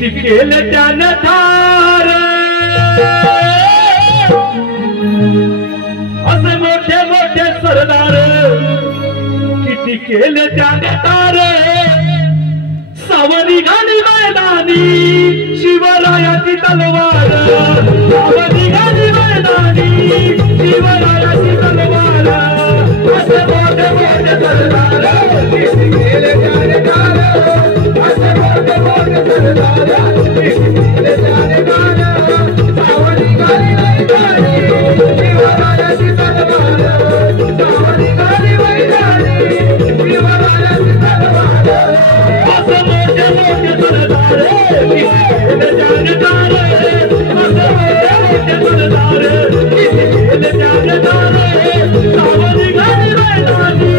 केलं त्यानं ठार असे मोठे मोठे सरदार किती केले त्याने तार सावरी गाणी मैदानी शिवरायाची तलवार सावरी गाणी मैदानी शिवरायाची तलवार असे मोठे मोठे सरदार किती केले त्याने तार असे मोठे मोठे सरदार किती केले त्याने तार सावरी गाणी मैदानी शिवरायाची तलवार सावरी गाणी मैदानी शिवरायाची तलवार असे मोठे मोठे सरदार किती केले त्याने तार असे मोठे मोठे सरदार किती केले त्याने तार सावरी गाणी मैदानी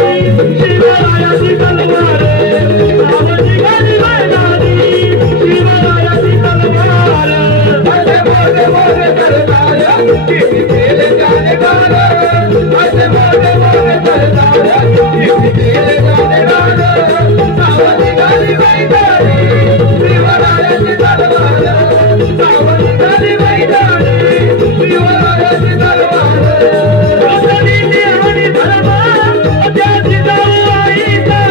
शिवरायाची तलवार सावरी गाणी मैदानी शिवरायाची तलवार असे मोठे मोठे सरदार किती केले त्याने तार असे मोठे मोठे सरदार किती केले त्याने तार सावरी गाणी मैदानी शिवरायाची तलवार सावरी गाणी मैदानी शिवरायाची तलवार रसनीती आणि धर्म त्याची जाऊ आईचा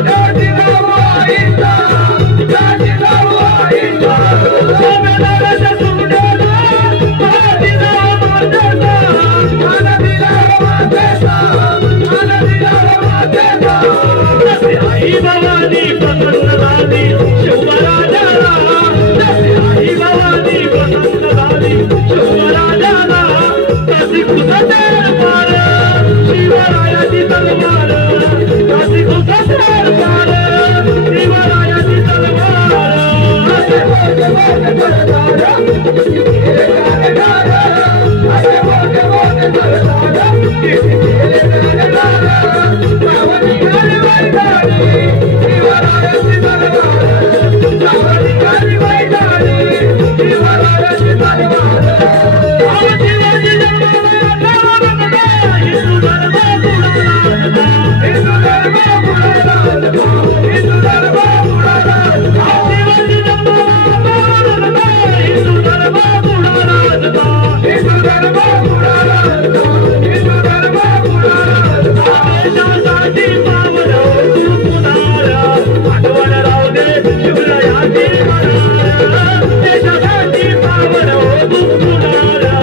त्याची जाऊ आईचा त्याची जाऊ आईचा सोमेदाराच्या सुरडेला माझी जाऊ माझ्याचा मला दिला माझ्याचा मला दिला माझ्याचा जसे आई भवानी पसंत झाली शिवराजाला जसे आई भवानी पसंत झाली शिवराजाला कशी खुसतेर पार शिवरायाची तलवार कशी खुसतेर पार शिवरायाची तलवार असे मोठे मोठे सरदार किती केले त्याने तार असे मोठे मोठे सरदार किती केले त्याने तार सावरी गाणी मैदानी शिवरायाची तलवार सावरी गाणी मैदानी शिवरायाची तलवार शिवाजी जन्माला हिंदू धर्म बुडाला हिंदू धर्म बुडाला हिंदू धर्म बुडाला शिवाजी जन्माला हिंदू धर्म बुडाला हिंदू धर्म बुडाला हिंदू धर्म बुडाला देशासाठी पावन तू पुनारा आठवण राहू दे शिवरायाची मनार देशासाठी पावन तू पुनारा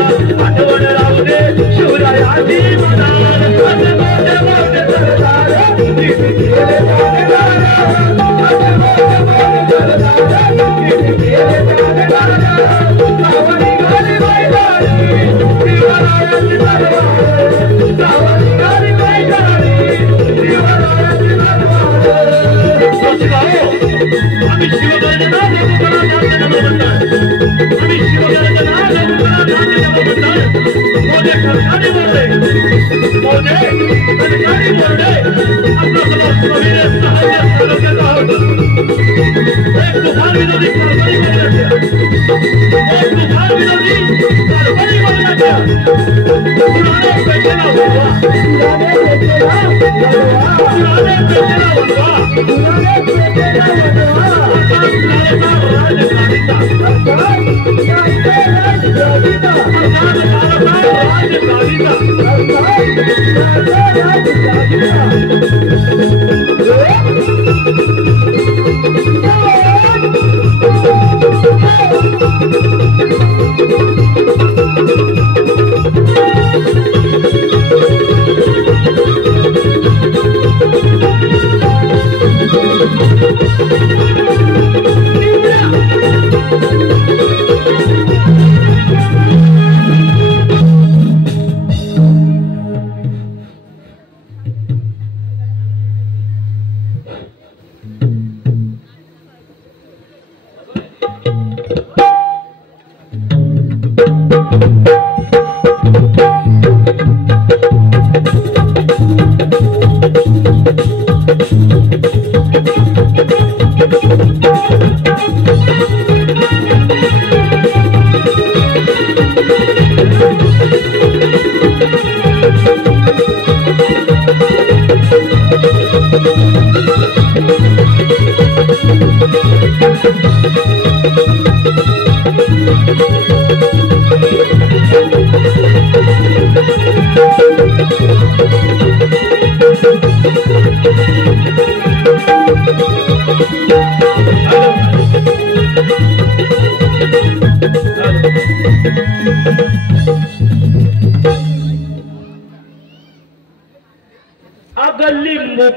आठवण राहू दे शिवरायाची मनार असे मोठे मोठे सरदार किती केले त्याने तार असे मोठे मोठे सरदार किती केले त्याने तार सावरी गाणी मैदानी शिवरायाची तलवार सावरी गाणी मैदानी शिवरायाची तलवार आम्ही शिवगर्जना लोककला नाट्य मंडळ आम्ही शिवगर्जना लोककला नाट्य मंडळ मोदे खरखाने बोलले मोदे खरखाने बोलले आपला समोर कवीर साहित्य तालुक्यात आहोत एक तुफान विरोधी कारभारी वर्गाच्या एक तुफान विरोधी कारभारी वर्गाच्या पुराणे पेटेला वळवा पुराणे पेटेला वळवा पुराणे पेटेला वळवा पुराणे पेटेला वळवा राजकारणीचा राजकारणीचा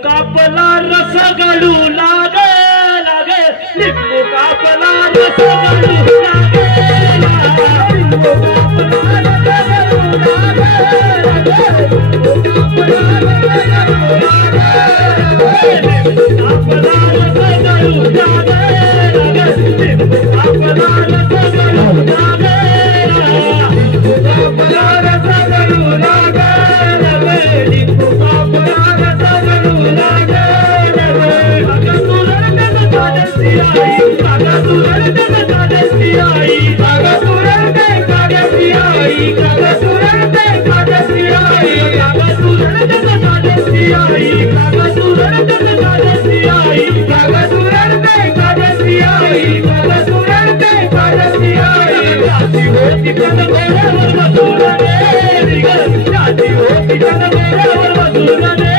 कापला रस गळू लागे लागे लिंबू कापला रस गळू लागे लिंबू कापला रस गळू लागे लिंबू कापला रस गळू लागे लिंबू कापला रस गळू लागे लिंबू कापला रस गळू लागे लिंबू कापला रस गळू लागे लिंबू कापला रस गळू लागे काका तुरंत काढती आई काका तुरंत काढती आई काका तुरंत काढती आई काका तुरंत काढती आई काका तुरंत काढती आई काका तुरंत काढती आई काका तुरंत काढती आई काका तुरंत काढती आई जाती होती कन मेऱ्यावर मधुराने जाती होती कन मेऱ्यावर मधुराने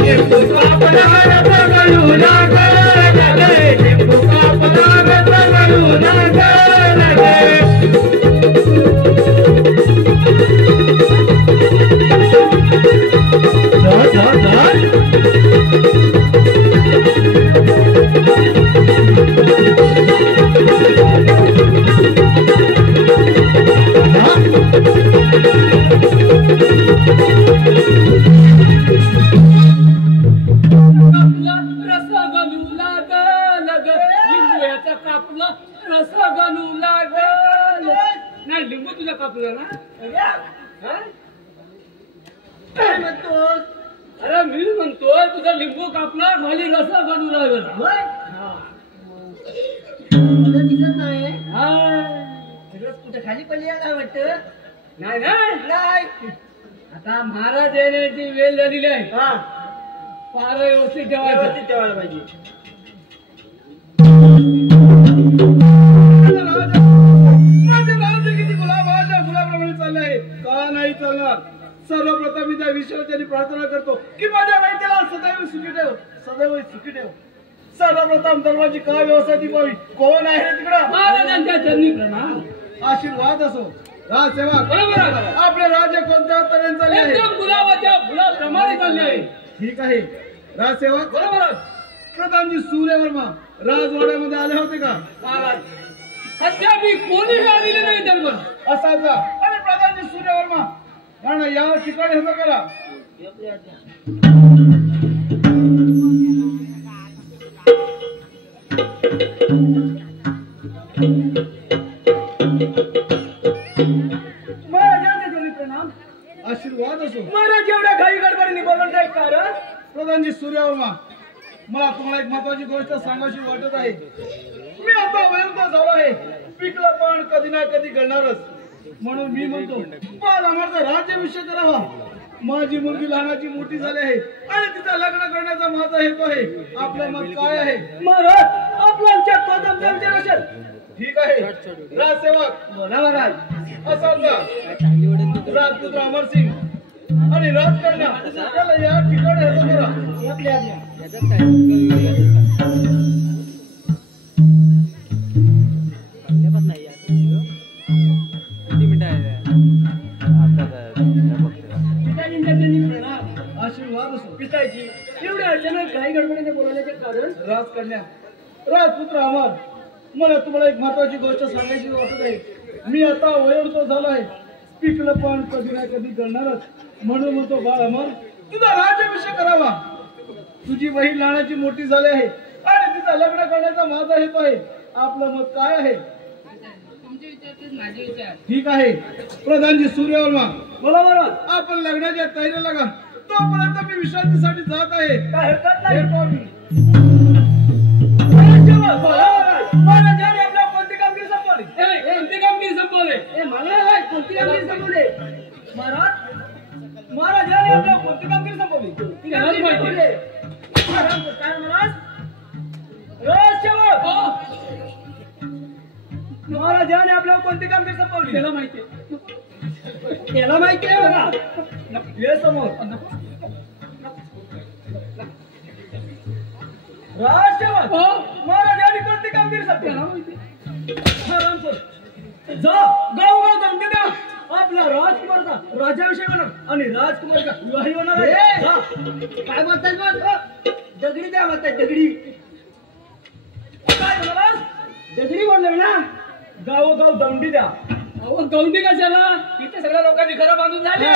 लिंबू कापला रस गळू लागे लिंबू कापला रस गळू लागे लिंबू तुझा कापला ना काय म्हणतोस? अरे मी म्हणतोय तुझा लिंबू कापला खाली रसा गळू लागला दिसत नाही कुठे खाली पडली काय वाटत नाही नाही आता महाराज येण्याची वेळ झालेली आहे फार व्यवस्थित ठेवायला पाहिजे नाही चालणार सर्वप्रथम मी त्या विश्वाची प्रार्थना करतो की माझ्या राजाला सदैव सुखी ठेव सदैव सुखी ठेव सर्वप्रथम धर्माची काय व्यवस्था ती पाहावी कोण आहे तिकडं महाराजांच्या चरणी प्रणाम आशीर्वाद असो राजसेवक आपले राज्य कोणत्या तऱ्हेने चालले आहे एकदम गुलाबाच्या फुलाप्रमाणे चालले आहे ठीक आहे राजसेवक बरोबर प्रधानजी सूर्यवर्मा राजवाड्यामध्ये आले होते का महाराज सध्या मी कोणी आलेले नाही दरबार असायचा आणि प्रधानजी सूर्यवर्मा कारण या ठिकाणी हजर करा आशीर्वाद असो महाराज एवढ्या घाई गडबडीने बोलत आहे कारण प्रधानजी सूर्यवर्मा मला तुम्हाला एक महत्वाची गोष्ट सांगायची वाटत आहे मी आता वयोवृद्ध झालो आहे पिकलं पण कधी ना कधी घडणारच म्हणून मी म्हणतो मला माझा राज्याभिषेक करावा माझी मुलगी लहानाची मोठी झाली आहे आणि तिचं लग्न करण्याचा माझा हेतू आहे आपलं मत काय आहे महाराज आपला विचार असेल ठीक आहे राजसेवक महाराज असं राजपुत्र अमरसिंग आणि राजकन्या त्याला या ठिकाणी हजर करा आशीर्वाद असो पिताजी एवढ्या अचानक काही गडबडीने बोलण्याचे कारण राजकन्या राजपुत्र अमर मला तुम्हाला एक महत्वाची गोष्ट सांगायची वाटत आहे मी आता वयोवृद्ध झालो आहे पिकलं पण कधी ना कधी करणारच म्हणून म्हणतो बाळ अमर तुझा राज्याभिषेक करावा तुझी बहीण लहानाची मोठी झाली आहे आणि तिचा लग्न करण्याचा माझा हेतू आहे आपलं मत काय आहे ठीक आहे प्रधानजी सूर्यवर्मा बोला बरोबर आपण लग्नाच्या तयारीला लागा तोपर्यंत मी विश्रांतीसाठी जात आहे काय हरकत नाही आपल्या कोणती कामगिरी संपवली कोणती कामगिरी संपवली मला कोणती कामगिरी संपवली महाराज महाराजांनी आपल्या कोणती कामगिरी संपवली काय महाराज महाराजांनी आपल्या कोणती कामगिरी संपवली त्याला माहिती आहे बघा हे समोर राजसेवक महाराजांनी कोणती कामगिरी संपवली जा गाव गाव धमकी द्या आपल्या राजकुमारचा राजाभिषेक होणार आणि राजकुमारीचा विवाह होणार आहे. काय म्हणताय मग? दगडी द्या म्हणताय दगडी. काय म्हणालास? दगडी म्हणलं ना. गावोगाव दौंडी द्या. अहो गौंडी कशाला? इथे सगळ्या लोकांची घरं बांधून झाली.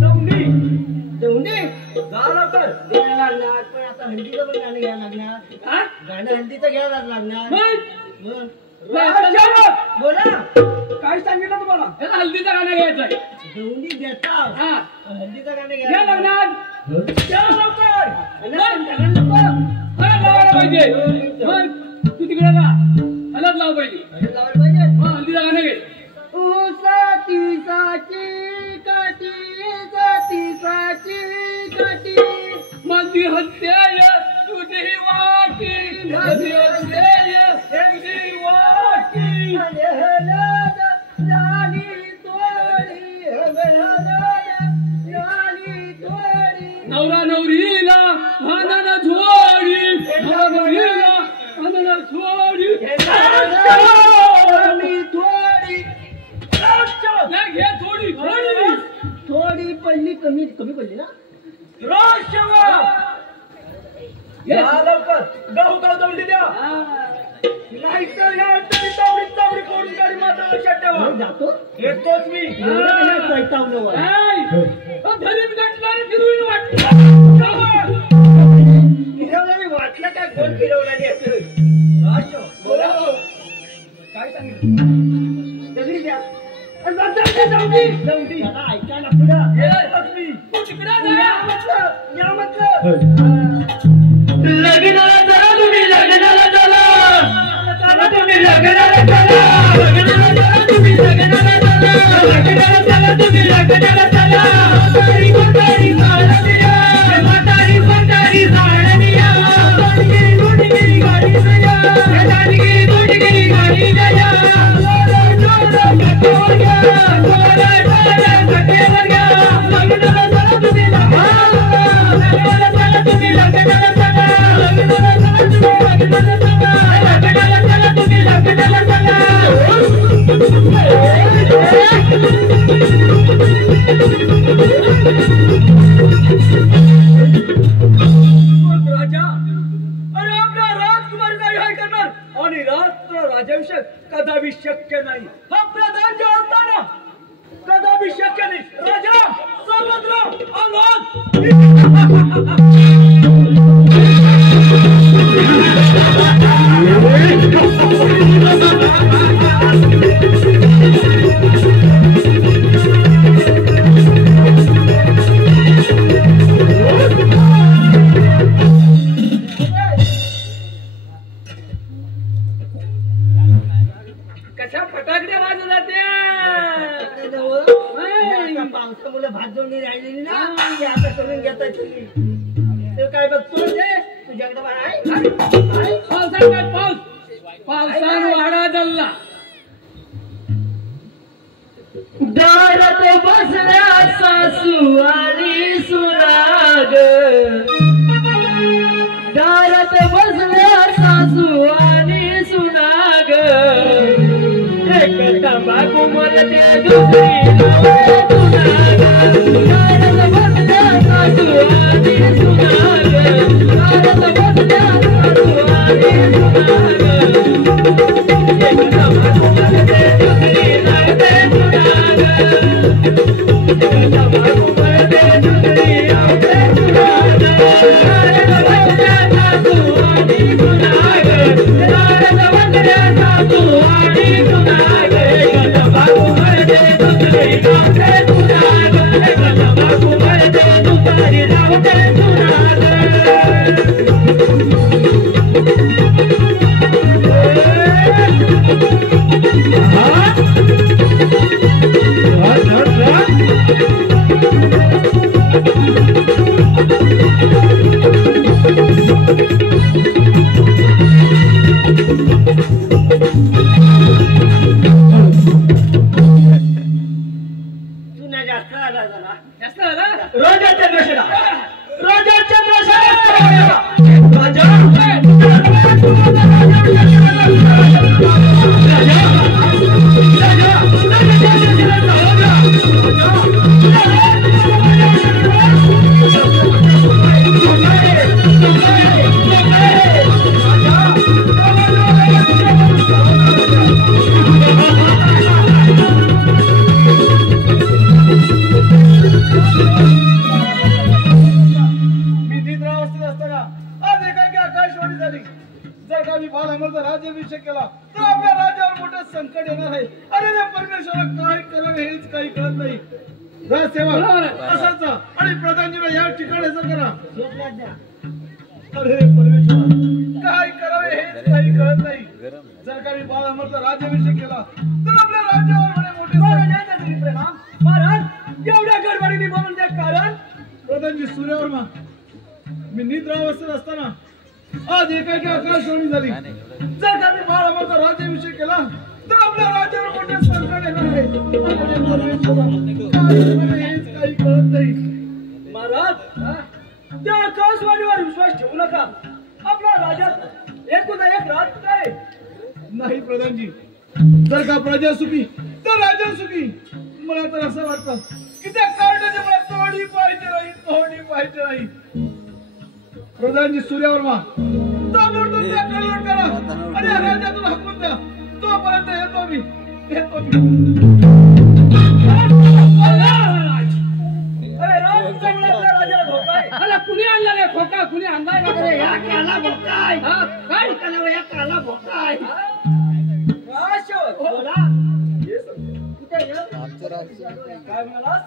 दौंडी दौंडी जा लवकर. द्यायला लागणार. पण आता हल्दीचं पण गाणं घ्यायला लागणार. हा? गाणं हल्दीचं घ्यायला लागणार. मग? मग राजा बोला. काय सांगितलं तुम्हाला? याला हल्दीचं गाणं घ्यायचंय. दौंडी देता. हा. हल्दीचं गाणं घ्या घ्यायला लग्नात. जा लवकर. हळद लावायला पाहिजे. मग तू तिकडे जा. हळद लाव पाहिजे. लावायला पाहिजे. मग हल्दीचं गाणं घे. ऊसाची साची काठी साची काठी माझी हत्याय तुझी वाटी. माझी हत्याय तुझी वाटी. राणी तोडी राणी तोडी. नवरा नवरीला भांडण झोडी. नवरा नवरीला भांडण झोडी. राणी थोडी नाही घे थोडी थोडी. थोडी पडली. कमी कमी पडली ना. या लवकर. गावोगाव दौंडी द्या. नाहीतर या अडचणी चावडी फोडून गाडी माझं लक्षात ठेवा. मी जातो. येतोच मी. चैतावलं वाला. गरीब गटणारी फिरवून वाटलं. फिरवल्याने वाटलं काय? कोण फिरवल्याने असं? बोला. काय सांगितलं? दगडी द्या. दौंडी आता ऐका ना पुढं. येतोच मी. तू तिकडे जा. या म्हटलं. लग्नाला चला तुम्ही. लग्नाला चला. चला तुम्ही लग्नाला चला. लग्नाला चला तुम्ही. लग्नाला चला. लग्नाला चला तुम्ही. लग्नाला चला. म्हातारी म्हातारी साडनिया. म्हातारी म्हातारी साडनिया. दांडगी गुंडगी गाडी गया. दांडगी गुंडगी गाडी गया. चोर कटोर गया. चोर कटोर गया. लग्नाला चला तुम्ही. लग्नाला चला तुम्ही. लग्नाला चला. लग्नाला चला तुम्ही. लग्नाला चला. लग्नाला चला तुम्ही. लग्नाला चला. राजा अरे आपल्या राजकुमारीचा विवाह करणार आणि राजाभिषेक कदापि शक्य नाही. हा प्रधान असताना कदापि शक्य नाही. राजा समुद्र कशा फटाकड्या वाजत जात्या. पावसामुळे भात जोडणी राहिलेली ना. ती आता करून घेताय तुम्ही. ते काय बघतो रे तुझ्याकडे आहे? पावसाळ्यात काय पाऊस. पावसान वाडा जल्ला. दारात बसल्या सासू आणि सुराग. दारात बसल्या सासू आणि सुनाग. एक तंबाखू म्हणते दुसरी लावते सुनाग. दारात बसल्या सासू आणि सुनाग. दारात बसल्या सासू आणि सुनाग. एक तंबाखू म्हणते दुसरी लावते सुनाग. एक तंबाखू म्हणते दुसरी लावते सुनाग. दारात बसल्या सासू आणि सुनाग. दारात बसल्या सासू आणि सुनाग. एक तंबाखू म्हणते दुसरी लावते सुनाग. एक तंबाखू म्हणते दुसरी लावते सुनाग. जुन्या जास्त आला जरा. जास्त झाला. राजा चंद्रसेना. राजा चंद्रसेना. राजा जर का मी बाळामरचा राज्याभिषेक केला तर आपल्या राज्यावर मोठे संकट येणार आहे. अरे त्या परमेश्वराला काय करावे हेच काही कळत नाही. राजसेवक असंच आणि प्रधानजीला या ठिकाणी करा. अरे परमेश्वर काय करावे हेच काही कळत नाही. जर का मी बाळामरचा राज्याभिषेक केला तर आपल्या राज्यावर मोठे महाराज एवढ्या गडबडीने बोलून द्या कारण प्रधानजी सूर्यवर्मा मी निद्रावस्थेत असताना आज एकाएकी आकाशवाणी झाली. जर का मी बाळामरचा राज्याभिषेक केला तर आपल्या राज्यावर मोठे संकट येणार आहे. हेच काही कळत नाही. महाराज त्या आकाशवाणीवर विश्वास ठेवू नका. आपल्या राज्यात एकुलता एक राज आहे. नाही प्रधानजी जर का प्रजा सुखी तर राजा सुखी. मला तर असं वाटतं की त्या कार्डाने मला तोडी पाहिजे नाही. प्रधानजी सूर्यवर्मा ताबडतोब त्या कार्डावर करा आणि या राज्यातून हकून द्या. तोपर्यंत येतो मी. अरे राज चांगला राजाला धोका आहे. अरे कुणी आणला रे खोका कुणी आणलाय वगैरे या काला भोकाय काय या काला भोकाय राजसेवक बोला कुठे गेला? काय म्हणालास?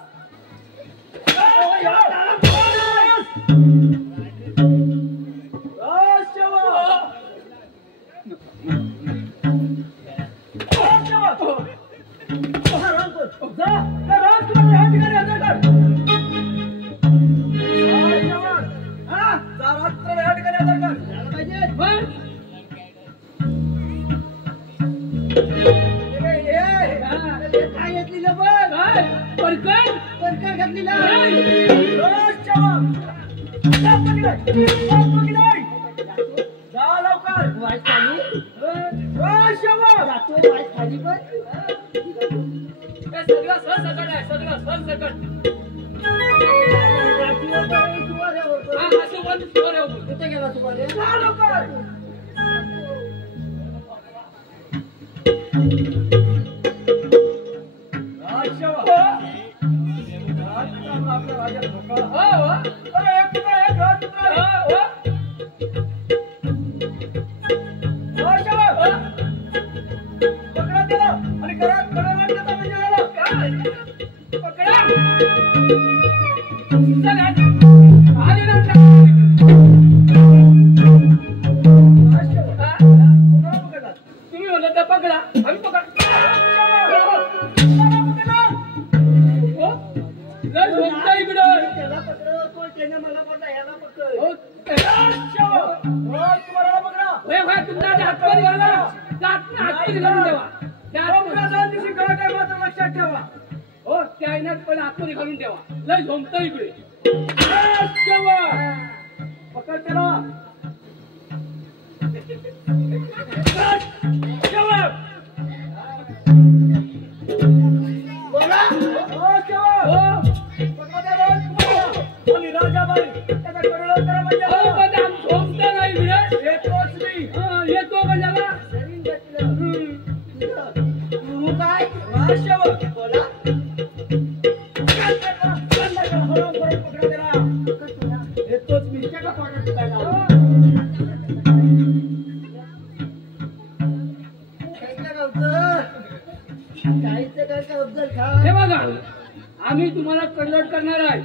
आम्ही तुम्हाला कन्वर्ट करणार आहे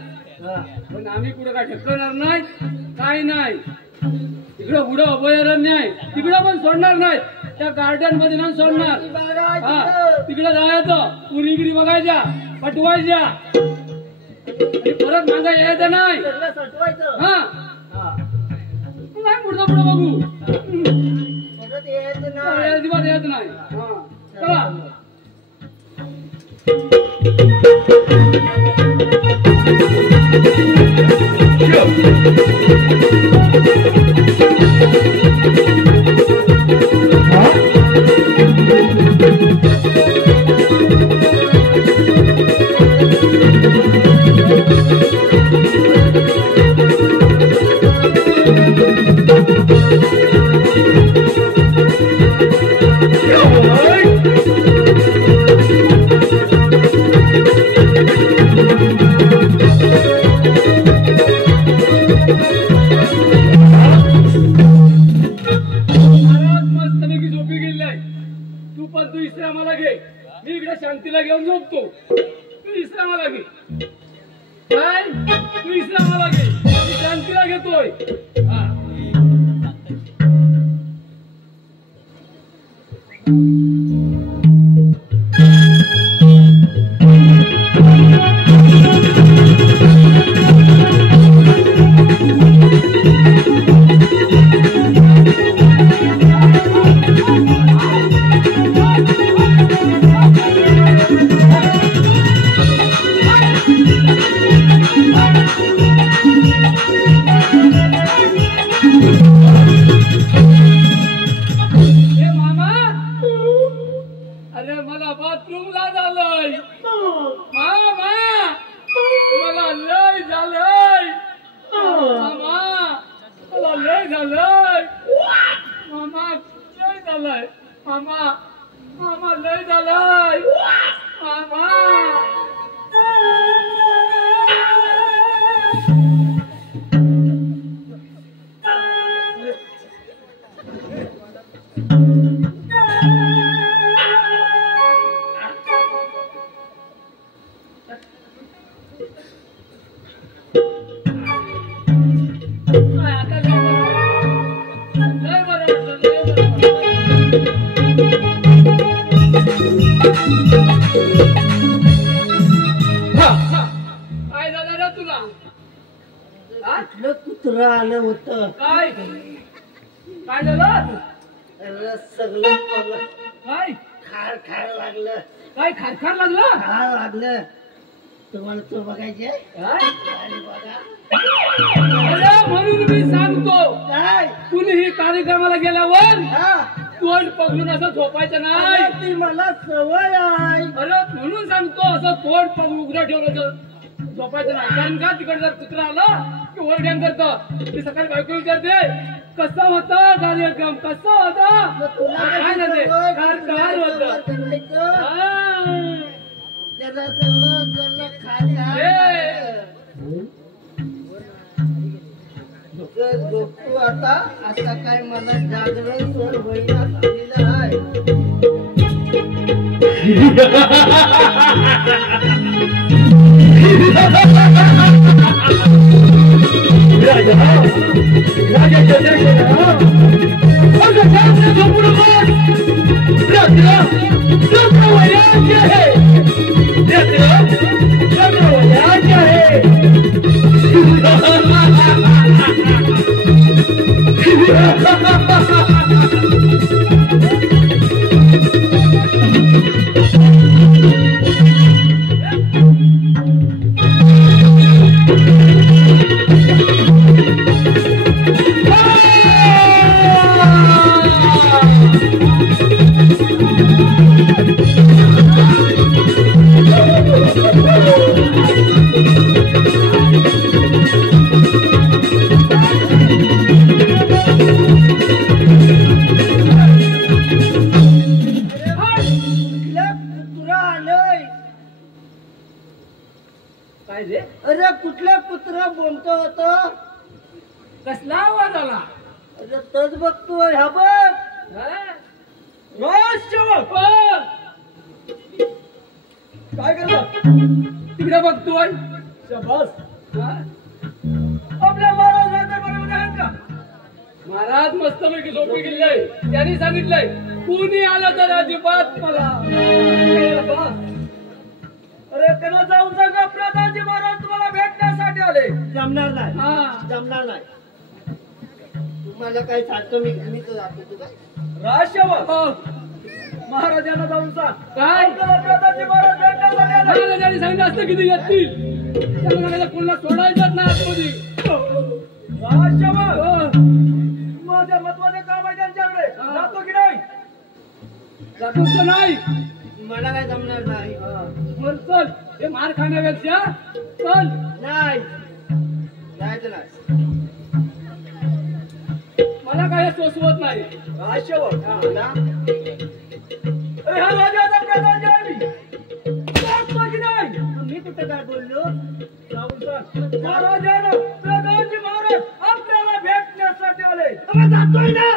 पण आम्ही कुठे काय ठेकणार नाही काय नाही. तिकडं पुढं अभयारण्य आहे तिकडं पण सोडणार नाही. त्या गार्डन मध्ये नाही सोडणार. तिकडे जायचं पुरीगिरी बघायच्या पटवायच्या आणि परत मागा यायचं नाही. हा नाही पुढचं पुढं बघू अजिबात यायचं नाही. चला विश्रामाला घे. मी इकडे शांतीला घेऊन झोपतो. तू विश्रामाला घे. काय तू विश्रामाला घे. मी शांतीला घेतोय. हा काय झालं रे तुला? कुठलं कुत्रा आलं होतं. काय काय झालं? अरे सगळं मला काय खार खार लागलं. काय खारखार लागलं? खार लागलं. तुम्हाला तो बघायचे काय? आणि बघा अरे म्हणून मी सांगतो काय कुणीही कार्यक्रमाला गेल्यावर हा तोंड पकडून असं झोपायचं नाही. अरे ती मला सवय आहे. अरे म्हणून सांगतो असं तोंड पकडून उघडं ठेवलं झोपायचं नाही. कारण का तिकडे जर कुत्रा आला की ओरडण करतं. ती सकाळी बायको विचारते कसा होता कार्यक्रम कसा होता? मग तुला काय कशी झाले? सवय? कार होतं. करायचं? हा. त्याला सगळं सगळं खायचं. झोपतो आता आता काय मला जागरण सर होईना झालेलं आहे. काय रे? अरे कुठला कुत्रा बोलतो होतो? कसला आवाज आला? अरे तोच बघतोय. हा बघ काय करतात? तिकडे बघतोय. शाबास. हा? आपल्या महाराज राजा बरोबर आहेत का? महाराज मस्तपैकी झोपी गेले. त्यांनी सांगितलंय कुणी आलं तर अजिबात मला. अरे त्यांना जाऊन सांगा प्रधानजी महाराज तुम्हाला भेटण्यासाठी आले. जमणार नाही. हा. जमणार नाही. तुम्हाला काय सांगतो मी तर जातो. तू काय राष्ट्रवर हो. महाराजांना जाऊन सांग काय? आपल्याला प्रधानजी महाराज भेटण्यासाठी आले. महाराजांनी सांगितलं असतं किती येतील. त्यांना सांगायचं कोणाला सोडायचंच नाही आतमध्ये. राष्ट्रवर हो. माझ्या महत्वाचे काम आहे त्यांच्याकडे. जातो की नाही? जातोस का नाही? मला काय जमणार नाही. मग चल. हे मार खाण्यापेक्षा चल. नाही जायचं नाही. मला काय सोसवत नाही. राष्ट्रवर ना अरे हा राजाचा प्रधानजी आहे मी. जातो की नाही? मी कुठं काय बोललो? जाऊन सांग महाराजांना प्रधानजी महाराज आपल्याला भेटण्यासाठी आले. अरे जातोय ना.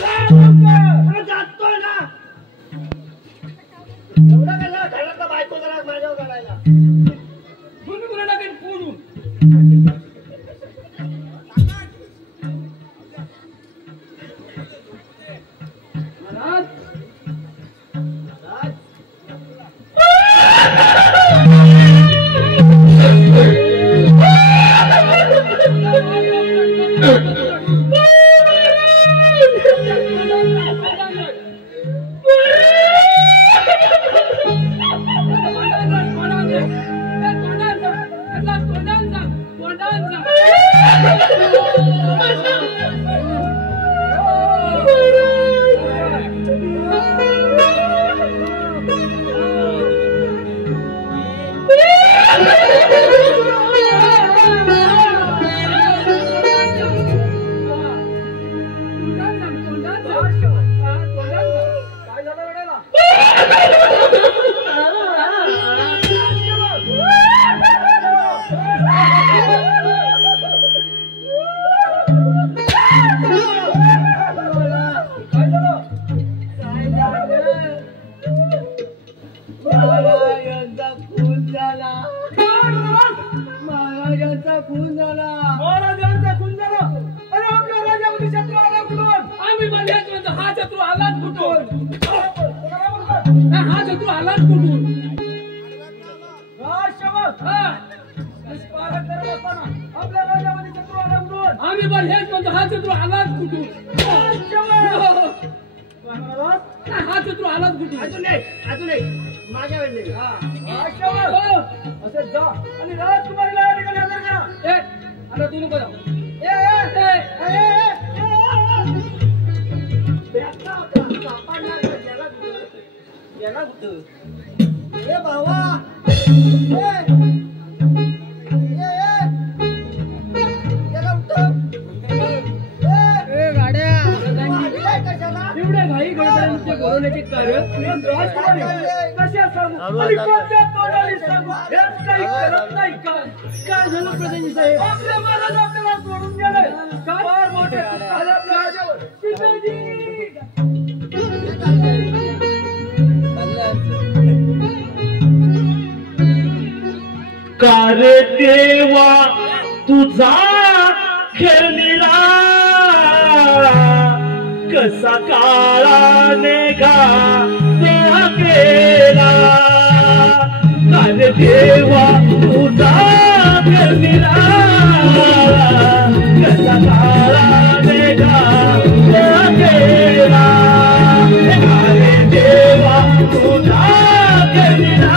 जा लवकर. अरे जातोय ना. आम्ही म्हणलेच म्हणतो हा शत्रू आलाच कुठून नाही, हा शत्रू आलाच कुठून आपल्या राज्यामध्ये शत्रू आला कुठून आम्ही पण हेच म्हणतो हा शत्रू आलाच कुठून हा शत्रू आलाच कुठून अजून नाही माझ्या वेळेस असे जा आणि राजकुमारीला या ठिकाणी हजर करा. आता तू नको जाऊ. गेला कुठं ए भावा एवढ्या घाई गडबडीचे बोलवण्याचे कारण कशा सांगू आणि कोणत्या तोंडाने सांगू हेच काही करत नाही का काय झालं प्रधानजी साहेब आपल्या महाराज आपल्याला सोडून गेले फार मोठे चूक झाले आपल्या राजावर कार देवा तुझा खेळणीला कसा काळाने घातला गेला कार देवा तुझा खेळणीला कसा काळाने घातला गेला कार देवा तुझा खेळणीला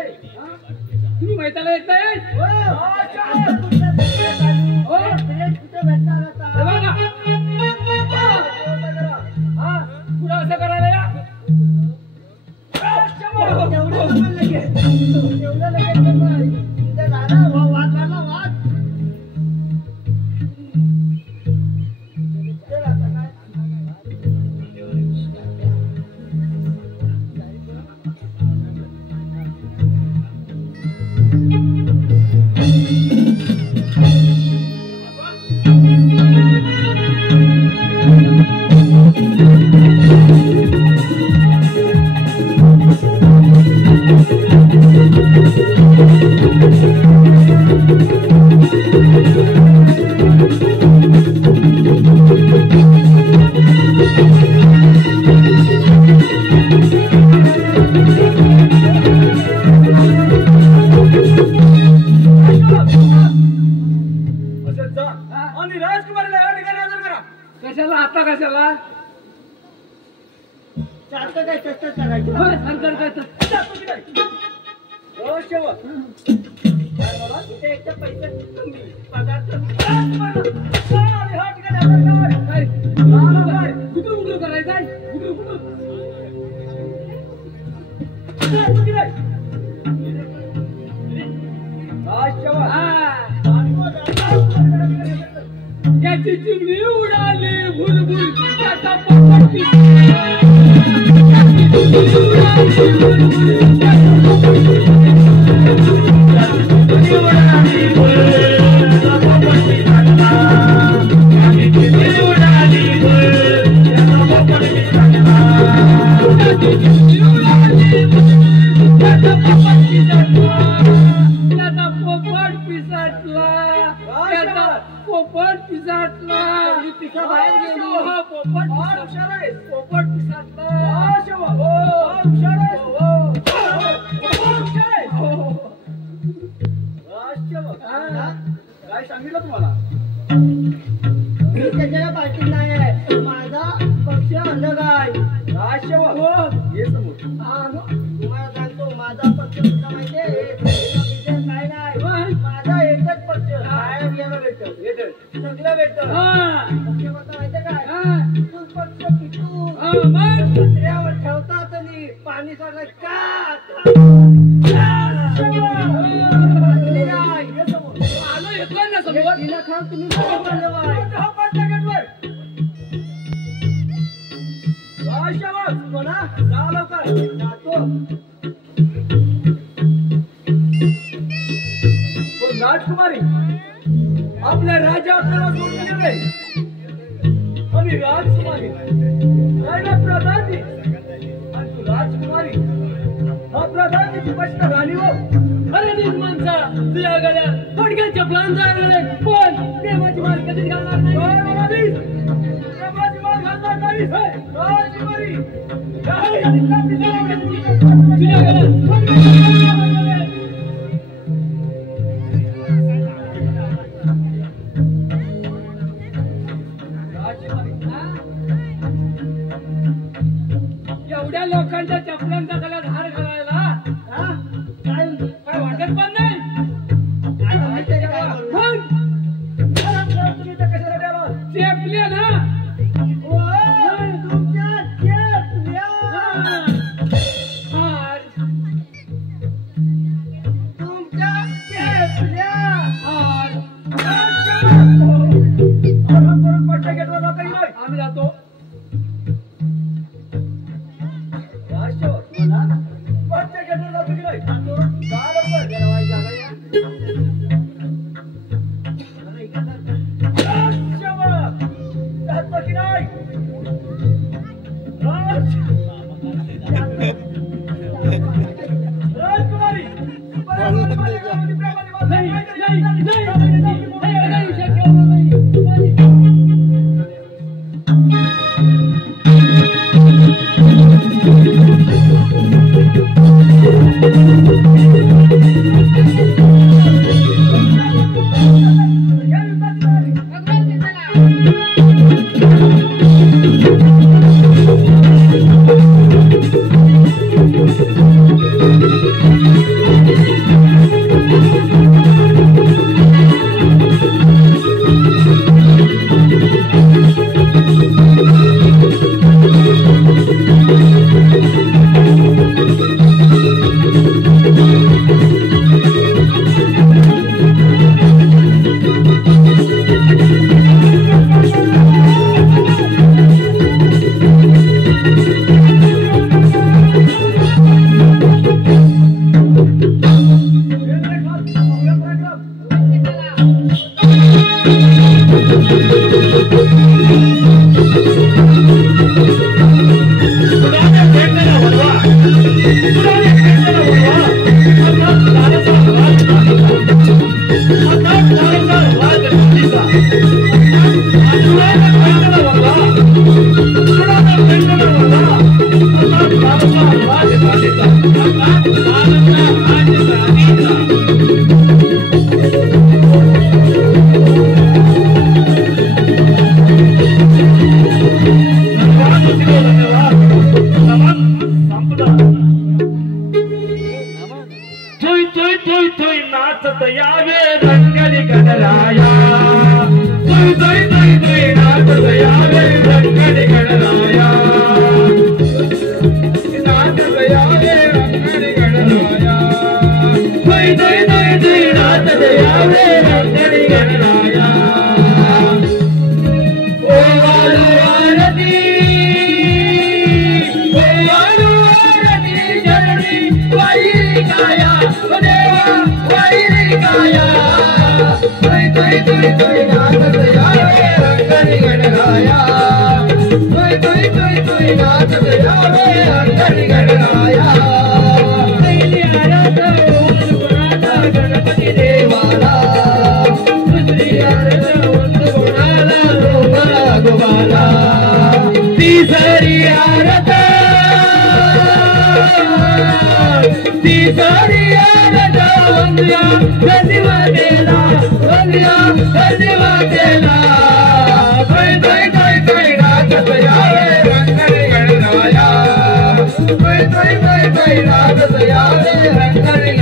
तुम्ही मैताला येत नाही पुढं असं करायला या आणि राजकुमारीला या ठिकाणी हजर करा. कशाला आता कशाला चालतं काय तसंच करायचं होय, सरकार काय तर. जा, तुम्ही काय? इथे एकदा पैसे कमी पगार कमी गुगल करायचं त्याची चिमणी उडाली भुलभुल त्याचा पोपट पिसाटला पिसा बाहेर गेली पोपट पिसाटला काय सांगितलं तुम्हाला मी त्याच्या पार्टीत नाही आहे माझा पक्ष अलग आहे ये समोर तुम्हाला सांगतो माझा पक्ष सुद्धा माहितीये काय नाही माझा एकच पक्ष काय घ्यायला भेटत सगळं भेटत पक्ष कोणता माहितीये काय तू पक्ष पिटू पत्र्यावर ठेवतात आणि पाणी सोडलं का तुम्ही राजकुमारी आपल्या राजा आपल्याला सोडून गेले आणि राजकुमारी राहिला प्रधानी आणि तू राजकुमारी हा प्रधानीची पश्चिम राणी हो अरे नीट माणसा तुझ्या गळ्यात थोडक्याच्या प्लान जाणार पण प्रेमाची मार कधीच घालणार नाही प्रेमाची मार घालणार नाही राजकुमारी तुझ्या गळ्यात एवढ्या लोकांच्या चपलांचा त्याला धार घालायला काय वाटत पण नाही तुम्ही तर कशाला द्यावा चेपले ना आम्ही जातो गणराया तुई तुई तुई तुई नाचत यावे रंगणी गणराया नाचत यावे रंगणी गणराया तुई तुई तुई तुई नाचत यावे रंगणी गणराया ओ वालू आरती जननी वाईली काया ओ देवा वाईली काया तुई तुई तुई तुई नाचत यावे रंगणी गणराया तुई तुई तुई तुई नाचत यावे रंगणी गणराया पहिली आरत ओम गुणाचा गणपती देवाला दुसरी आरत ओम गुणाला लोकला गोवाला तिसरी आरत तिसरी आरत वंद्या गणपतीला वंद्या गणपतीला तुई तुई तुई तुई नाचत यावे रंगणी गणराया तुई तुई तुई तुई नाचत यावे रंगणी